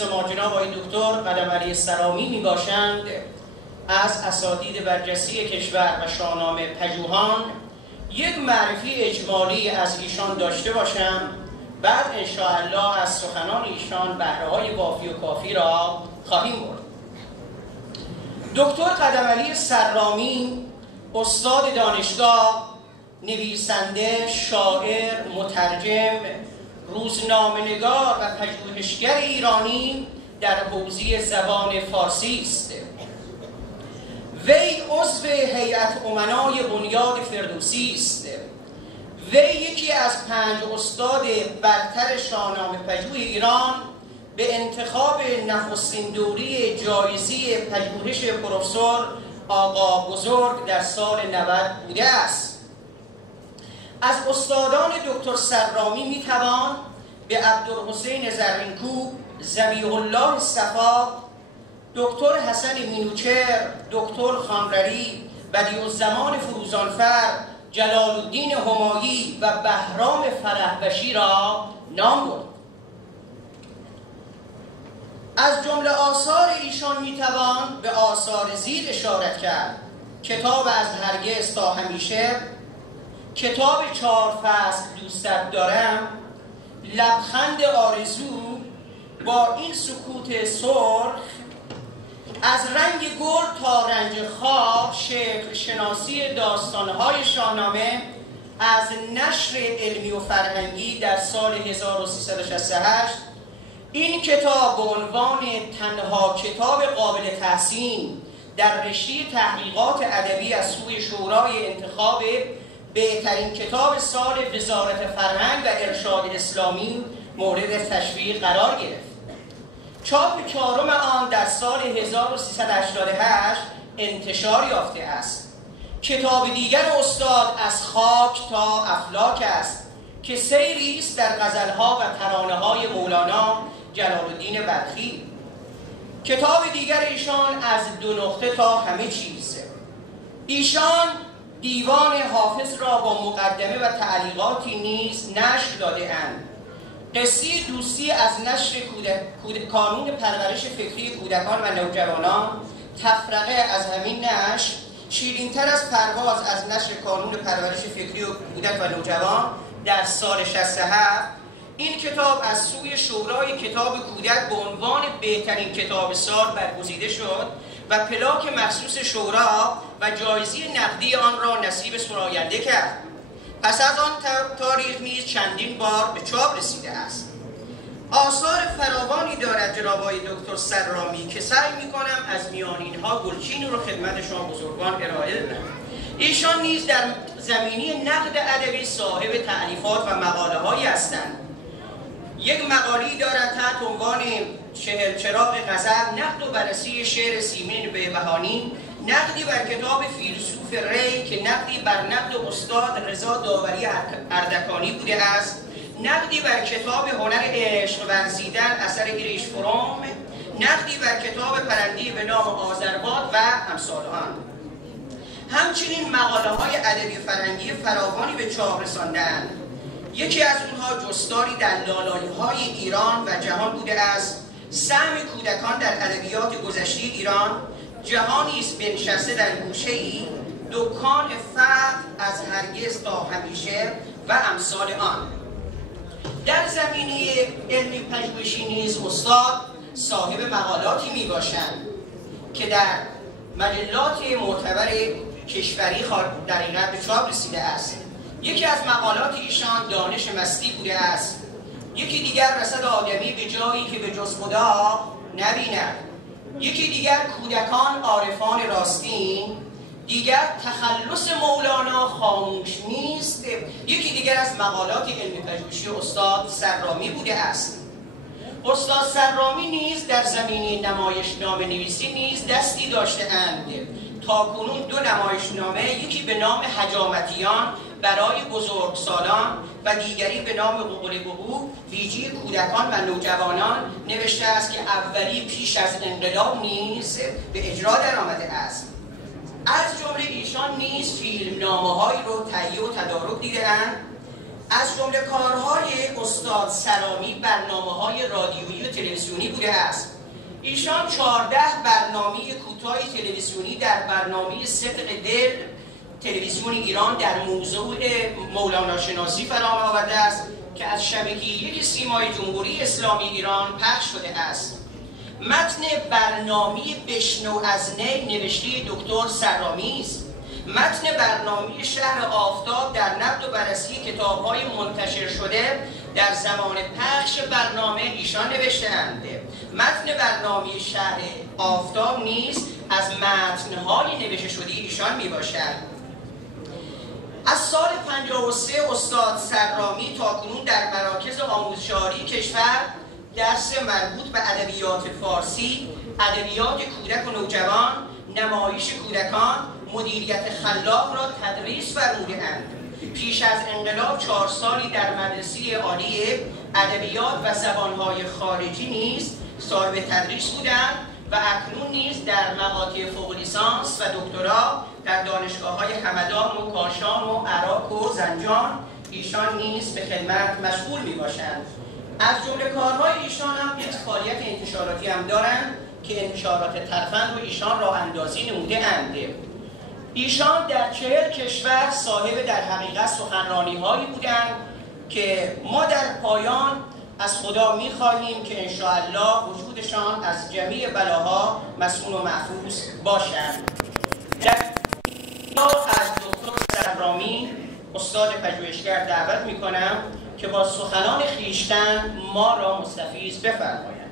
عزیز ما جناب آقای دکتر قدمعلی سرامی می باشند، از اساتید برجسته کشور و شاهنامه پژوهان، یک معرفی اجمالی از ایشان داشته باشم. بعد انشاءالله از سخنان ایشان بهره‌های وافی و کافی را خواهیم برد. دکتر قدمعلی سرامی استاد دانشگاه، نویسنده، شاعر، مترجم، روزنامه‌نگار و پژوهشگر ایرانی در حوزه زبان فارسی است. وی عضو هیئت امنای بنیاد فردوسی است. وی یکی از 5 استاد برتر شاهنامه پژوه ایران به انتخاب نخستین دوره جایزه پژوهش پروفسور آقا بزرگ در سال 90 بوده است. از استادان دکتر سرامی میتوان به عبدالحسین زرینکوب، ذبیح الله صفا، دکتر حسن مینوچهر، دکتر خانرری، بدیعالزمان فروزانفر، جلال الدین همایی و بهرام فرهبشی را نام برد. از جمله آثار ایشان میتوان به آثار زیر اشارت کرد: کتاب از هرگز تا همیشه، کتاب 4 فصل دوستت دارم، لبخند آرزو، با این سکوت سرخ، از رنگ گل تا رنج خاک، شکل شناسی داستانهای شاهنامه، از نشر علمی و فرهنگی در سال 1368. این کتاب به عنوان تنها کتاب قابل تحسین در رشته تحقیقات ادبی از سوی شورای انتخاب بهترین کتاب سال وزارت فرهنگ و ارشاد اسلامی مورد تشویق قرار گرفت. چاپ 4 آن در سال 1388 انتشار یافته است. کتاب دیگر استاد از خاک تا افلاک است که سیری است در غزلها و ترانه‌های مولانا جلال الدین بلخی. کتاب دیگر ایشان از 2 نقطه تا همه چیز. ایشان دیوان حافظ را با مقدمه و تعلیقاتی نیز نشر داده اند. قصه دوستی از نشر کانون پرورش فکری کودکان و نوجوانان، تفرقه از همین نشر، شیرین‌تر از پرواز از نشر کانون پرورش فکری کودک و نوجوان در سال 67. این کتاب از سوی شورای کتاب کودک به عنوان بهترین کتاب سال برگزیده شد و پلاک مخصوص شورا و جایزه نقدی آن را نصیب سراینده کرد. پس از آن تاریخ نیز چندین بار به چاپ رسیده است. آثار فراوانی دارد جناب آقای دکتر سرامی که سعی می‌کنم از میان اینها گلچینی رو خدمت شما بزرگان ارائه بدم. ایشان نیز در زمینه نقد ادبی صاحب تألیفات و مقاله‌هایی هستند. یک مقالی دارد تحت عنوان 40 چراغ غزل، نقد و بررسی شعر سیمین بهبهانی، نقدی بر کتاب فیلسوف ری که نقدی بر نقد استاد رضا داوری اردکانی بوده است، نقدی بر کتاب هنر عشق ورزیدن اثر ایریش فروم، نقدی بر کتاب پرنده‌ای به نام آذرباد و امثال آن. همچنین مقاله‌های ادبی فرهنگی فراوانی به چاپ رساندند. یکی از اونها جستاری در لالایی‌های ایران و جهان بوده است. سهم کودکان در ادبیات گذشته ایران، جهانی است بنشسته در گوشه‌ای، دکان فقر از هرگز تا همیشه و امثال آن. در زمینه علمی پژوهشی نیز استاد صاحب مقالاتی می باشند که در مجلات معتبر کشوری در حقیقت به چاپ رسیده است. یکی از مقالات ایشان دانش مستی بوده است. یکی دیگر رسد آدمی به جایی که به جز خدا نبیند. یکی دیگر کودکان عارفان راستین. دیگر تخلص مولانا خاموش نیست. یکی دیگر از مقالات علمی پژوهشی استاد سرامی بوده است. استاد سرامی نیز در زمینه نمایشنامه نویسی نیز دستی داشته اند. تا کنون 2 نمایشنامه، یکی به نام حجامتیان برای بزرگسالان و دیگری به نام قوقل‌بهو ویژه کودکان و نوجوانان نوشته است که اولی پیش از انقلاب نیز به اجرا درآمده است. از جمله ایشان نیز فیلمنامه‌هایی رو تهیه و تدارک دیده‌اند. از جمله کارهای استاد سرامی برنامه‌های رادیویی و تلویزیونی بوده است. ایشان 14 برنامه کوتاه تلویزیونی در برنامه صدق دل تلویزیون ایران در موضوع مولانا شناسی فراهم آورده است که از شبکه یک سیمای جمهوری اسلامی ایران پخش شده است. متن برنامه بشنو از نی نوشته دکتر سرامی است. متن برنامه شهر آفتاب در نقد و بررسی کتاب‌های منتشر شده در زمان پخش برنامه ایشان نوشته‌اند. متن برنامه شهر آفتاب نیز از متن‌های نوشته شده ایشان میباشد. از سال 53 استاد سرامی تاکنون در مراکز آموزشاری کشور درس مربوط به ادبیات فارسی، ادبیات کودک و نوجوان، نمایش کودکان، مدیریت خلاق را تدریس فرموده‌اند. پیش از انقلاب 4 سالی در مدرسه عالی ادبیات و زبان‌های خارجی نیز صاحب تدریس بودند و اکنون نیز در مقاطع فوق لیسانس و دکترا در دانشگاه‌های همدان و کاشان و عراق و زنجان ایشان نیز به خدمت مشغول می‌باشند. از جمله کارهای ایشان هم یک فعالیت انتشاراتی هم دارند که انتشارات ترفند و ایشان راه اندازی نموده اند. ایشان در 40 کشور صاحب در حقیقت سخنرانی‌هایی بودند که ما در پایان از خدا می‌خواهیم که انشاءالله وجودشان از جمیع بلاها مسئول و محفوظ باشند. از دکتر سرامی استاد پژوهشگر دعوت می‌کنم که با سخنان خویشتن ما را مستفیض بفرمایند.